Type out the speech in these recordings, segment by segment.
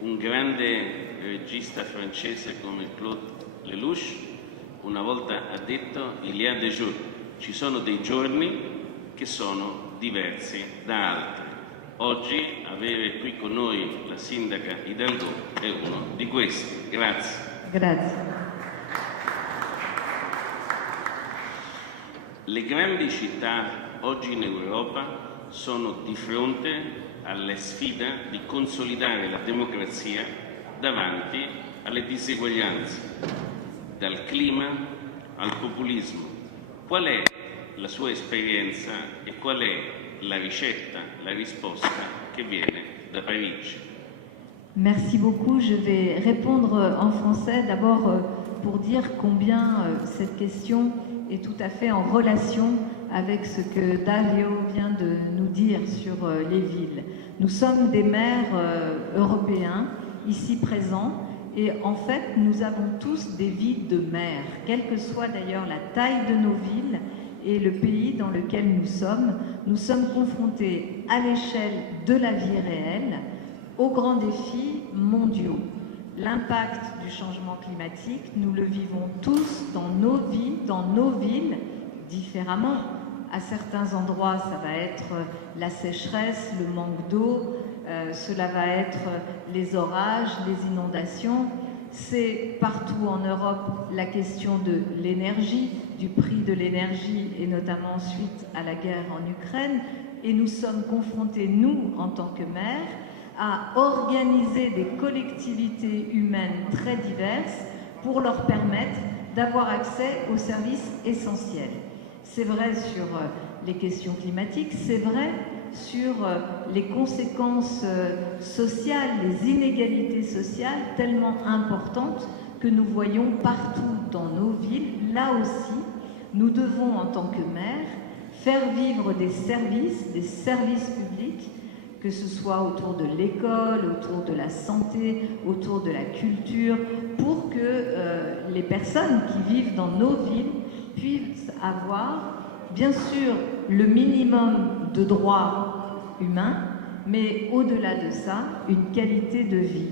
un grande regista francese come Claude Lelouch una volta ha detto il y a des jours, ci sono dei giorni che sono diversi da altri. Oggi avere qui con noi la sindaca Hidalgo è uno di questi. Grazie. Grazie. Le grandi città oggi in Europa sono di fronte alla sfida di consolidare la democrazia davanti alle diseguaglianze, dal clima al populismo. Qual è la sua esperienza e qual è la ricetta, la risposta che viene da Parigi? Merci beaucoup. Je vais répondre en français d'abord pour dire combien cette question est tout à fait en relation avec ce que Dario vient de nous dire sur les villes. Nous sommes des maires européens ici présents et en fait nous avons tous des vies de maires, quelle que soit d'ailleurs la taille de nos villes et le pays dans lequel nous sommes confrontés à l'échelle de la vie réelle aux grands défis mondiaux. L'impact du changement climatique, nous le vivons tous dans nos vies, dans nos villes, différemment. À certains endroits, ça va être la sécheresse, le manque d'eau, cela va être les orages, les inondations. C'est partout en Europe la question de l'énergie, du prix de l'énergie et notamment suite à la guerre en Ukraine. Et nous sommes confrontés, nous, en tant que maires, à organiser des collectivités humaines très diverses pour leur permettre d'avoir accès aux services essentiels. C'est vrai sur les questions climatiques, c'est vrai sur les conséquences sociales, les inégalités sociales tellement importantes que nous voyons partout dans nos villes. Là aussi, nous devons, en tant que maires, faire vivre des services publics, que ce soit autour de l'école, autour de la santé, autour de la culture, pour que les personnes qui vivent dans nos villes puissent avoir, bien sûr, le minimum de droits humains, mais au-delà de ça, une qualité de vie.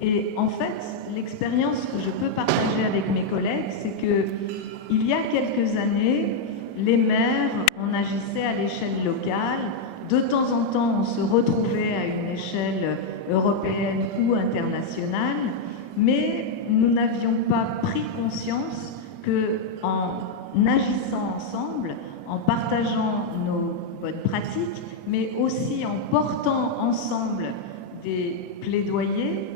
Et en fait, l'expérience que je peux partager avec mes collègues, c'est que il y a quelques années, les maires, on agissait à l'échelle locale. De temps en temps, on se retrouvait à une échelle européenne ou internationale, mais nous n'avions pas pris conscience qu'en agissant ensemble, en partageant nos bonnes pratiques, mais aussi en portant ensemble des plaidoyers,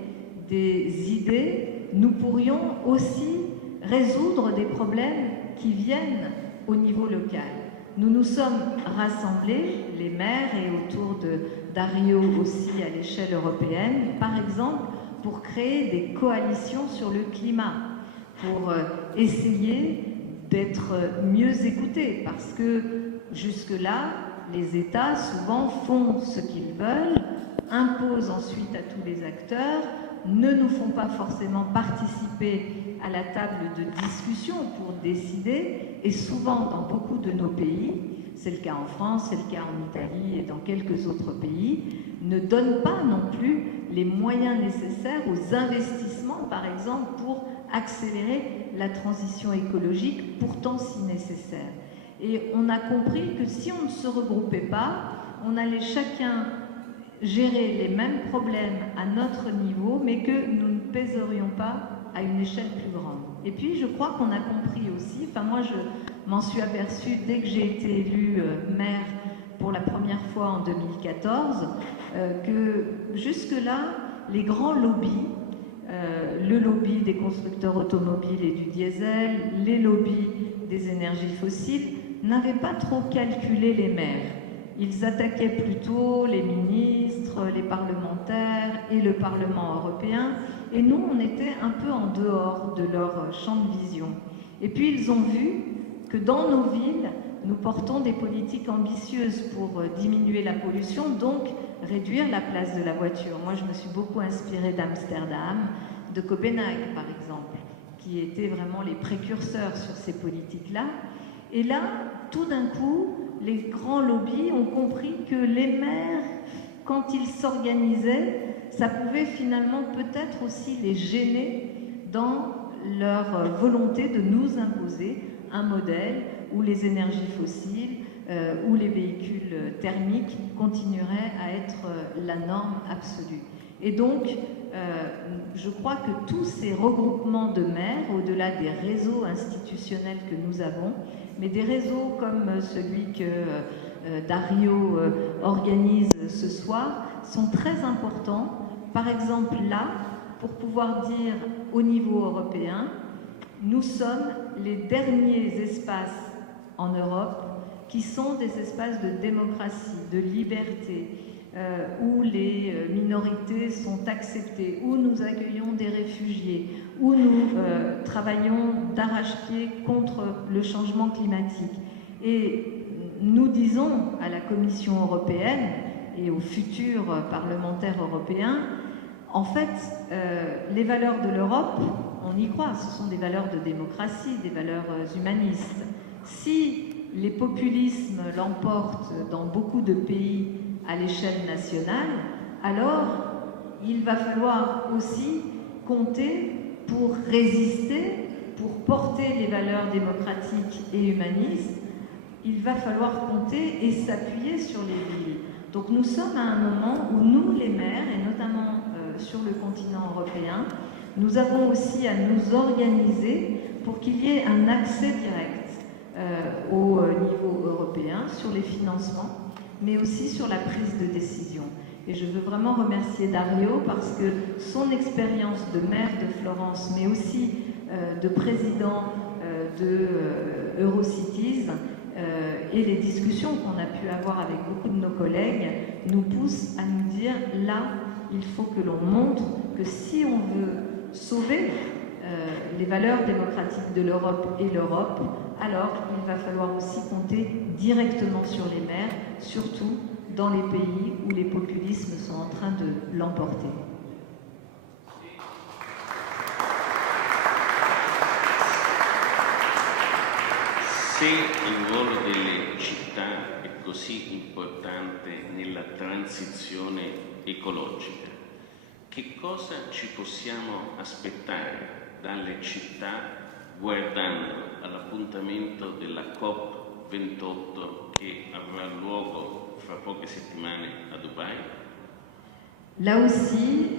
des idées, nous pourrions aussi résoudre des problèmes qui viennent au niveau local. Nous nous sommes rassemblés, les maires et autour de Dario aussi à l'échelle européenne, par exemple, pour créer des coalitions sur le climat, pour essayer d'être mieux écoutés, parce que jusque-là, les États souvent font ce qu'ils veulent, imposent ensuite à tous les acteurs, ne nous font pas forcément participer à la table de discussion pour décider, et souvent dans beaucoup de nos pays, c'est le cas en France, c'est le cas en Italie et dans quelques autres pays, ne donnent pas non plus les moyens nécessaires aux investissements, par exemple, pour accélérer la transition écologique, pourtant si nécessaire. Et on a compris que si on ne se regroupait pas, on allait chacun gérer les mêmes problèmes à notre niveau, mais que nous ne pèserions pas à une échelle plus grande. Et puis je crois qu'on a compris aussi, enfin moi je m'en suis aperçue dès que j'ai été élue maire pour la première fois en 2014, que jusque-là, les grands lobbies, le lobby des constructeurs automobiles et du diesel, les lobbies des énergies fossiles, n'avaient pas trop calculé les maires. Ils attaquaient plutôt les ministres, les parlementaires et le Parlement européen. Et nous, on était un peu en dehors de leur champ de vision. Et puis, ils ont vu que dans nos villes, nous portons des politiques ambitieuses pour diminuer la pollution, donc réduire la place de la voiture. Moi, je me suis beaucoup inspirée d'Amsterdam, de Copenhague, par exemple, qui étaient vraiment les précurseurs sur ces politiques-là. Et là, tout d'un coup, les grands lobbies ont compris que les maires, quand ils s'organisaient, ça pouvait finalement peut-être aussi les gêner dans leur volonté de nous imposer un modèle où les énergies fossiles, où les véhicules thermiques continueraient à être la norme absolue. Et donc, je crois que tous ces regroupements de maires, au-delà des réseaux institutionnels que nous avons, mais des réseaux comme celui que Dario organise ce soir, sont très importants. Par exemple, là, pour pouvoir dire au niveau européen, nous sommes les derniers espaces en Europe qui sont des espaces de démocratie, de liberté, où les minorités sont acceptées, où nous accueillons des réfugiés, où nous travaillons d'arrache-pied contre le changement climatique. Et nous disons à la Commission européenne et aux futurs parlementaires européens, en fait, les valeurs de l'Europe, on y croit, ce sont des valeurs de démocratie, des valeurs humanistes. Si les populismes l'emportent dans beaucoup de pays à l'échelle nationale, alors il va falloir aussi compter pour résister, pour porter les valeurs démocratiques et humanistes, il va falloir compter et s'appuyer sur les villes. Donc nous sommes à un moment où nous, les maires, et notamment sur le continent européen, nous avons aussi à nous organiser pour qu'il y ait un accès direct au niveau européen sur les financements, mais aussi sur la prise de décision. Et je veux vraiment remercier Dario parce que son expérience de maire de Florence, mais aussi de président de Eurocities, et les discussions qu'on a pu avoir avec beaucoup de nos collègues nous poussent à nous dire là, il faut que l'on montre que si on veut sauver les valeurs démocratiques de l'Europe et l'Europe, alors il va falloir aussi compter directement sur les maires, surtout dans les pays où les populismes sont en train de l'emporter. Se il ruolo delle città è così importante nella transizione ecologica, che cosa ci possiamo aspettare dalle città guardando all'appuntamento della COP28 che avrà luogo fra poche settimane a Dubaï? Là aussi,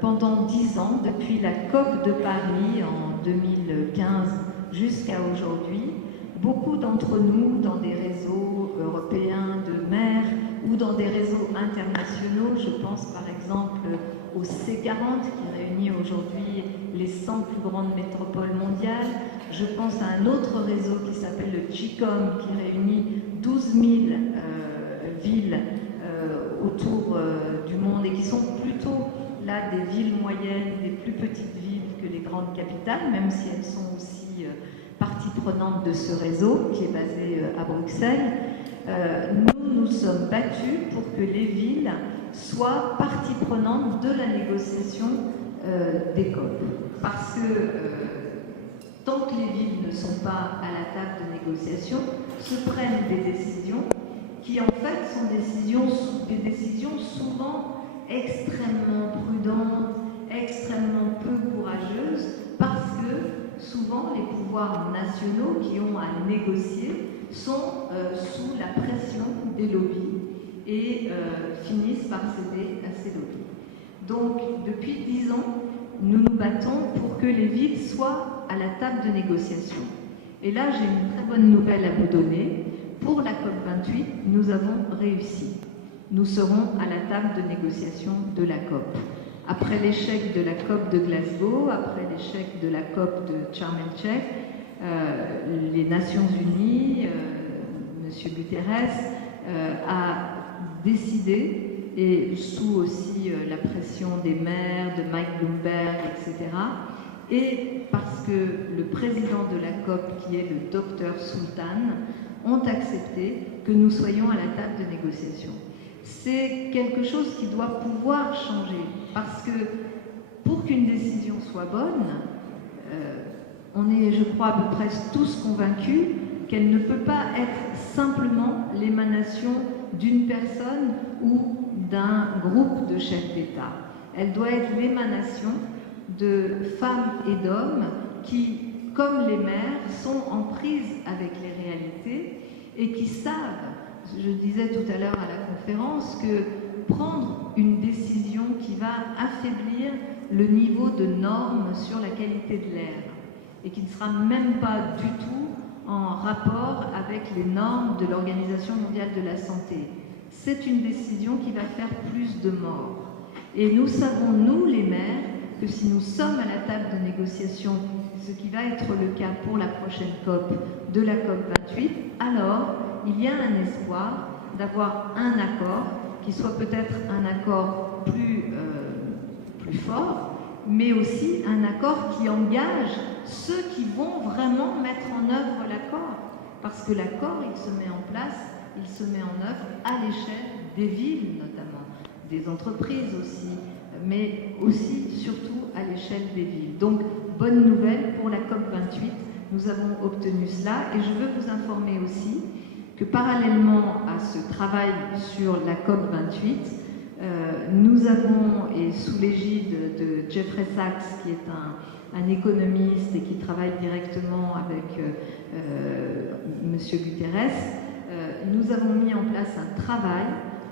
pendant 10 ans, depuis la COP de Paris en 2015 jusqu'à aujourd'hui, beaucoup d'entre nous, dans des réseaux européens de maires ou dans des réseaux internationaux, je pense par exemple au C40 qui réunit aujourd'hui les 100 plus grandes métropoles mondiales, je pense à un autre réseau qui s'appelle le GCOM qui réunit 12 000 villes autour du monde et qui sont plutôt là des villes moyennes, des plus petites villes que les grandes capitales, même si elles sont aussi partie prenante de ce réseau qui est basé à Bruxelles. Nous sommes battus pour que les villes soient partie prenante de la négociation des COP. Parce que tant que les villes ne sont pas à la table de négociation, se prennent des décisions qui en fait sont des décisions souvent extrêmement prudentes, extrêmement peu courageuses, parce que souvent les pouvoirs nationaux qui ont à négocier sont sous la pression des lobbies et finissent par céder à ces lobbies. Donc depuis 10 ans, nous nous battons pour que les villes soient à la table de négociation. Et là, j'ai une très bonne nouvelle à vous donner. Pour la COP28, nous avons réussi. Nous serons à la table de négociation de la COP. Après l'échec de la COP de Glasgow, après l'échec de la COP de Sharm el-Sheikh, les Nations Unies, M. Guterres, a décidé, et sous aussi la pression des maires, de Mike Bloomberg, etc., et parce que le président de la COP, qui est le docteur Sultan, ont accepté que nous soyons à la table de négociation. C'est quelque chose qui doit pouvoir changer, parce que pour qu'une décision soit bonne, on est, je crois, à peu près tous convaincus qu'elle ne peut pas être simplement l'émanation d'une personne ou d'un groupe de chefs d'État. elle doit être l'émanation de femmes et d'hommes qui, comme les maires, sont en prise avec les réalités et qui savent, je disais tout à l'heure à la conférence, que prendre une décision qui va affaiblir le niveau de normes sur la qualité de l'air et qui ne sera même pas du tout en rapport avec les normes de l'Organisation mondiale de la santé, c'est une décision qui va faire plus de morts. Et nous savons, nous les maires, que si nous sommes à la table de négociation, ce qui va être le cas pour la prochaine COP, de la COP 28, alors il y a un espoir d'avoir un accord qui soit peut-être un accord plus fort, mais aussi un accord qui engage ceux qui vont vraiment mettre en œuvre l'accord. Parce que l'accord, il se met en place, il se met en œuvre à l'échelle des villes notamment, des entreprises aussi, mais aussi, surtout, à l'échelle des villes. Donc, bonne nouvelle pour la COP28, nous avons obtenu cela, et je veux vous informer aussi que parallèlement à ce travail sur la COP28, nous avons, et sous l'égide de Jeffrey Sachs, qui est un économiste et qui travaille directement avec M. Guterres, nous avons mis en place un travail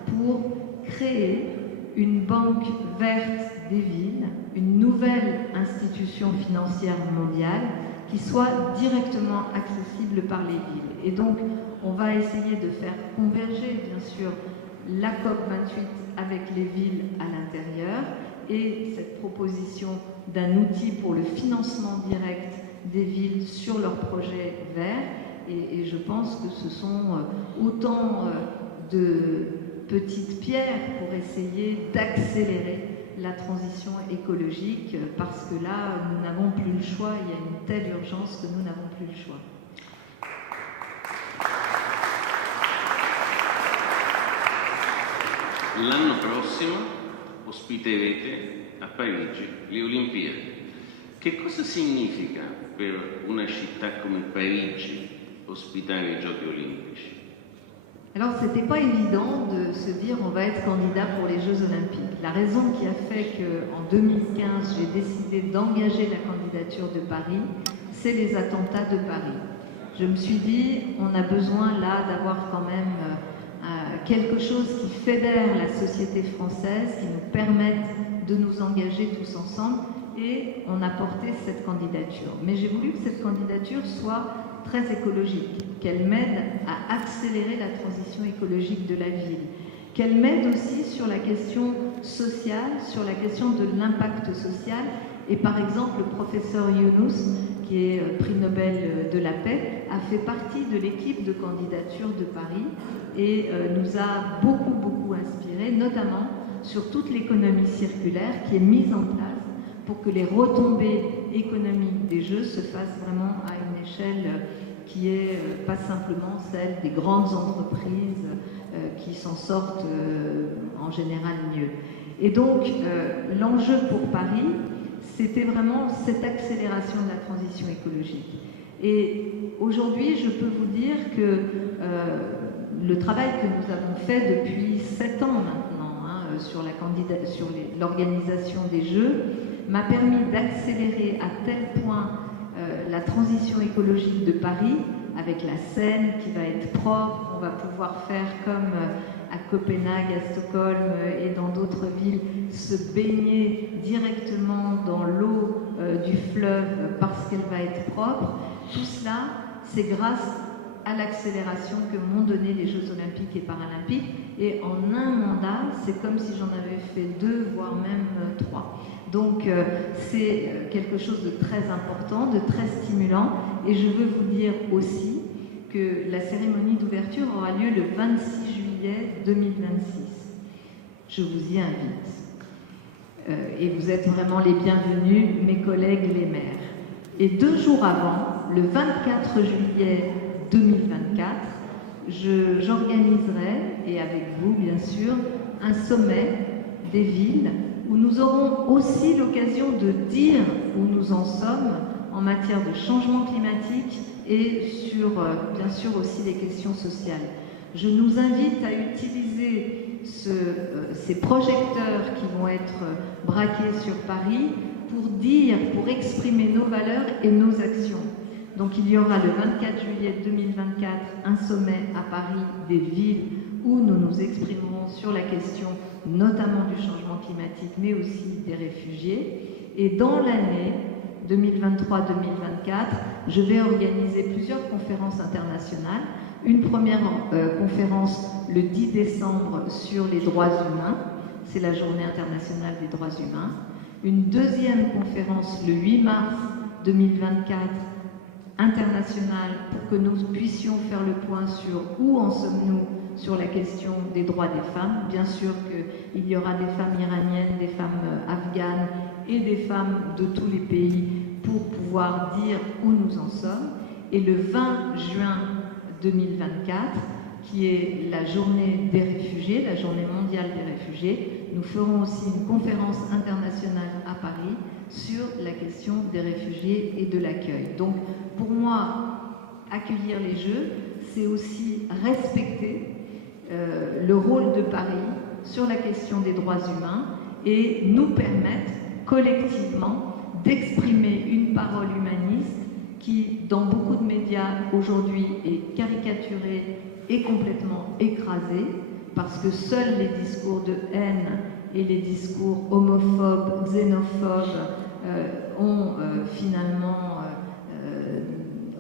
pour créer une banque verte des villes, une nouvelle institution financière mondiale qui soit directement accessible par les villes. Et donc, on va essayer de faire converger, bien sûr, la COP28 avec les villes à l'intérieur et cette proposition d'un outil pour le financement direct des villes sur leurs projets verts. Et je pense que ce sont autant de petites pierres pour essayer d'accélérer la transition écologique, parce que là, nous n'avons plus le choix, il y a une telle urgence que nous n'avons plus le choix. L'anno prossimo ospiterete a Parigi le Olimpiadi. Che cosa significa per una città come Parigi ospitare i Giochi olimpici? Alors, ce n'était pas évident de se dire on va être candidat pour les Jeux Olympiques. La raison qui a fait qu'en 2015, j'ai décidé d'engager la candidature de Paris, c'est les attentats de Paris. Je me suis dit, on a besoin là d'avoir quand même quelque chose qui fédère la société française, qui nous permette de nous engager tous ensemble, et on a porté cette candidature. Mais j'ai voulu que cette candidature soit très écologique, qu'elle m'aide à accélérer la transition écologique de la ville, qu'elle m'aide aussi sur la question sociale, sur la question de l'impact social. Et par exemple, le professeur Younous, qui est prix Nobel de la paix, a fait partie de l'équipe de candidature de Paris et nous a beaucoup inspiré, notamment sur toute l'économie circulaire qui est mise en place pour que les retombées économiques des Jeux se fassent vraiment à une échelle qui est pas simplement celle des grandes entreprises qui s'en sortent en général mieux. Et donc, l'enjeu pour Paris, c'était vraiment cette accélération de la transition écologique. Et aujourd'hui, je peux vous dire que le travail que nous avons fait depuis 7 ans maintenant sur l'organisation des Jeux m'a permis d'accélérer à tel point la transition écologique de Paris, avec la Seine qui va être propre. On va pouvoir faire comme à Copenhague, à Stockholm et dans d'autres villes, se baigner directement dans l'eau du fleuve parce qu'elle va être propre. Tout cela, c'est grâce à l'accélération que m'ont donné les Jeux Olympiques et Paralympiques. Et en un mandat, c'est comme si j'en avais fait 2, voire même 3. Donc c'est quelque chose de très important, de très stimulant. Et je veux vous dire aussi que la cérémonie d'ouverture aura lieu le 26 juillet 2026. Je vous y invite. Et vous êtes vraiment les bienvenus, mes collègues les maires. Et 2 jours avant, le 24 juillet 2024, j'organiserai, et avec vous bien sûr, un sommet des villes où nous aurons aussi l'occasion de dire où nous en sommes en matière de changement climatique et sur, bien sûr, aussi les questions sociales. Je nous invite à utiliser ces projecteurs qui vont être braqués sur Paris pour exprimer nos valeurs et nos actions. Donc il y aura le 24 juillet 2024 un sommet à Paris des villes où nous nous exprimerons sur la question notamment du changement climatique, mais aussi des réfugiés. Et dans l'année 2023-2024, je vais organiser plusieurs conférences internationales. Une première conférence le 10 décembre sur les droits humains, c'est la Journée internationale des droits humains. Une deuxième conférence le 8 mars 2024 internationale pour que nous puissions faire le point sur où en sommes-nous sur la question des droits des femmes. Bien sûr qu'il y aura des femmes iraniennes, des femmes afghanes et des femmes de tous les pays pour pouvoir dire où nous en sommes. Et le 20 juin 2024, qui est la journée des réfugiés, la journée mondiale des réfugiés, nous ferons aussi une conférence internationale à Paris sur la question des réfugiés et de l'accueil. Donc, pour moi, accueillir les Jeux, c'est aussi respecter le rôle de Paris sur la question des droits humains et nous permettre collectivement d'exprimer une parole humaniste qui, dans beaucoup de médias aujourd'hui, est caricaturée et complètement écrasée, parce que seuls les discours de haine et les discours homophobes, xénophobes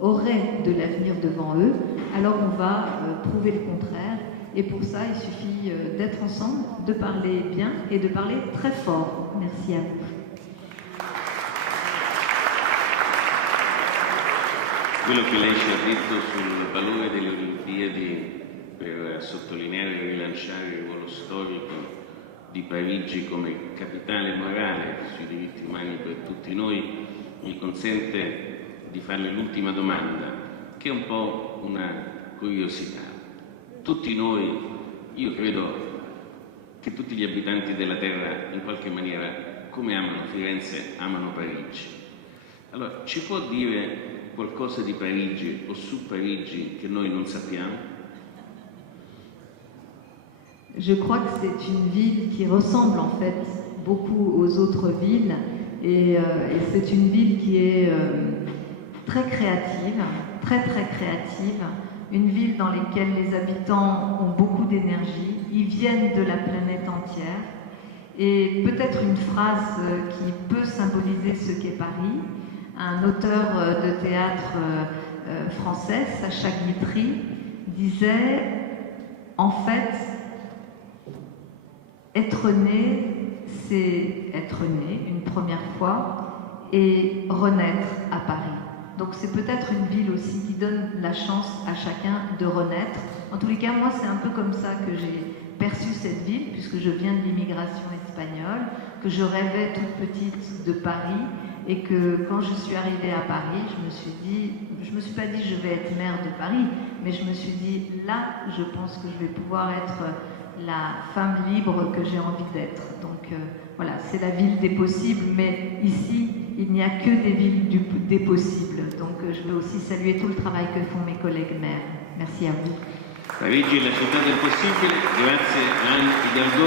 auraient de l'avenir devant eux. Alors on va prouver le contraire, et pour ça il suffit d'être ensemble, de parler bien et de parler très fort. Merci à vous. Quello che lei ci ha detto sul valore delle Olimpiadi per sottolineare e rilanciare il ruolo storico di Parigi come capitale morale sui diritti umani per tutti noi mi consente di farle l'ultima domanda, che è un po' una curiosità. Tutti noi, io credo che tutti gli abitanti della Terra in qualche maniera, come amano Firenze, amano Parigi. Allora, ci può dire qualcosa di Parigi o su Parigi che noi non sappiamo? Je crois que c'est une ville qui ressemble en fait beaucoup aux autres villes et c'est une ville qui est très créative, très créative, une ville dans laquelle les habitants ont beaucoup d'énergie, ils viennent de la planète entière et peut-être une phrase qui peut symboliser ce qu'est Paris. Un auteur de théâtre français, Sacha Guitry, disait en fait, être né, c'est être né une première fois et renaître à Paris. Donc c'est peut-être une ville aussi qui donne la chance à chacun de renaître. En tous les cas, moi c'est un peu comme ça que j'ai perçu cette ville, puisque je viens de l'immigration espagnole, que je rêvais toute petite de Paris. Et que quand je suis arrivée à Paris, je me suis pas dit je vais être maire de Paris, mais je me suis dit là, je pense que je vais pouvoir être la femme libre que j'ai envie d'être. Donc voilà, c'est la ville des possibles, mais ici, il n'y a que des villes des possibles. Donc je veux aussi saluer tout le travail que font mes collègues maires. Merci à vous. Parigi è la città del possibile, grazie Anne Hidalgo.